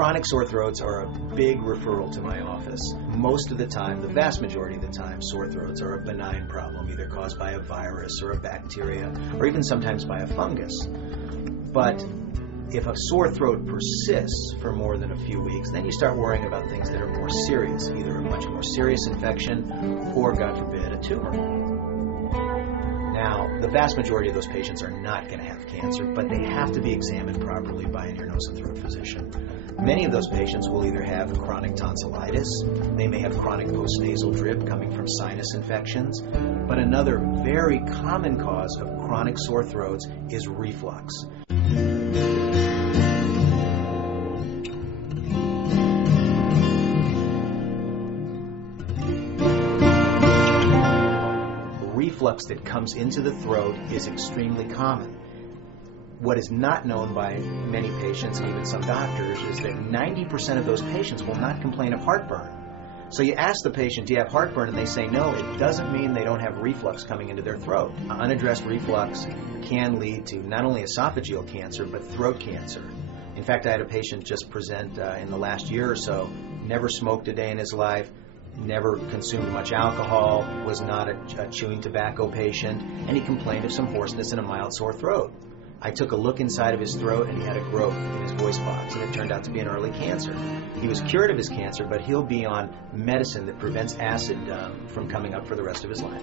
Chronic sore throats are a big referral to my office. Most of the time, the vast majority of the time, sore throats are a benign problem, either caused by a virus or a bacteria, or even sometimes by a fungus. But if a sore throat persists for more than a few weeks, then you start worrying about things that are more serious, either a much more serious infection or, God forbid, a tumor. Now, the vast majority of those patients are not going to have cancer, but they have to be examined properly by an ear, nose, and throat physician. Many of those patients will either have chronic tonsillitis, they may have chronic postnasal drip coming from sinus infections, but another very common cause of chronic sore throats is reflux. Reflux that comes into the throat is extremely common. What is not known by many patients and even some doctors is that 90% of those patients will not complain of heartburn. So you ask the patient, do you have heartburn? And they say no. It doesn't mean they don't have reflux coming into their throat. Unaddressed reflux can lead to not only esophageal cancer, but throat cancer. In fact, I had a patient just present in the last year or so, never smoked a day in his life, never consumed much alcohol, was not a chewing tobacco patient, and he complained of some hoarseness and a mild sore throat. I took a look inside of his throat, and he had a growth in his voice box, and it turned out to be an early cancer. He was cured of his cancer, but he'll be on medicine that prevents acid from coming up for the rest of his life.